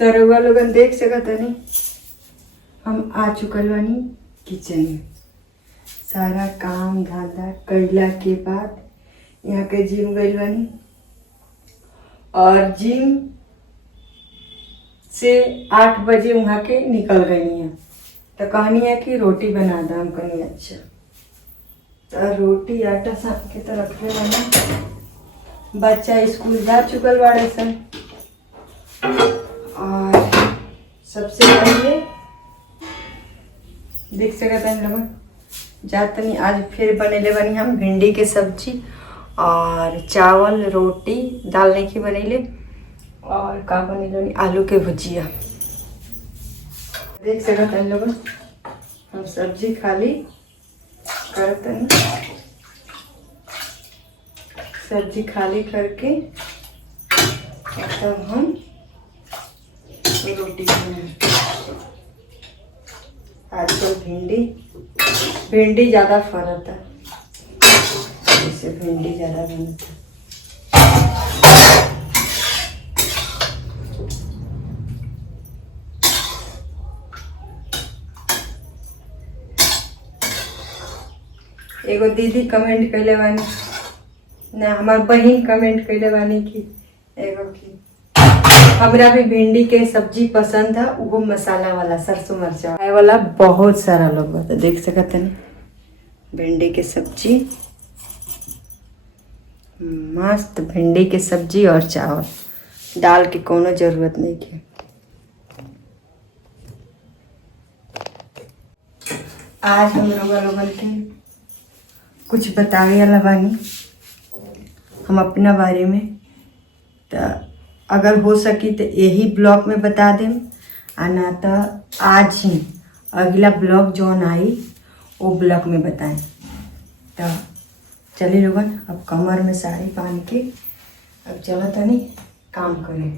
तो रउआ लोगन देख सकत नहीं, हम आ चुकल बानी किचन में। सारा काम धंधा कइला के बाद यहाँ के जिम गइल बानी और जिम से 8 बजे वहाँ के निकल गई हैं। तो कहनी है कि रोटी बना दो। हम कहनी अच्छा, तो रोटी आटा सान के तो रख ले बना। बच्चा स्कूल जा चुकल बाड़े सन। और सबसे पहले देख सकते हैं लोग जातनी आज फिर बनेले बनी हम भिंडी के सब्जी और चावल रोटी दाल नहीं की बनेले और का बनेले आलू के भुजिया। देख सकते हैं लोग हम सब्जी खाली करते हैं। सब्जी खाली करके तब हम रोटी बनाएंगे। आजकल भिंडी ज़्यादा फरता है, इससे भिंडी ज़्यादा बनता है। एगो दीदी कमेंट कैले बानी ना, हमार बहन कमेंट कैले बानी कि एगो की हमरा भी भिंडी के सब्जी पसंद है, वो मसाला वाला सरसों मरचा खाए वाला। बहुत सारा लोग बता देख सकते हैं भिंडी के सब्जी, मस्त भिंडी के सब्जी और चावल दाल की कोनो जरूरत नहीं है। आज हम लोगन के कुछ बतावे वाला बानी हम अपना बारे में। तो अगर हो सकी तो यही ब्लॉग में बता दें, ना तो आज ही अगला ब्लॉग जौन आई वो ब्लॉग में बताएं। तो चलिए लोगन अब कमर में साड़ी बांध के अब चलो तनी काम करें।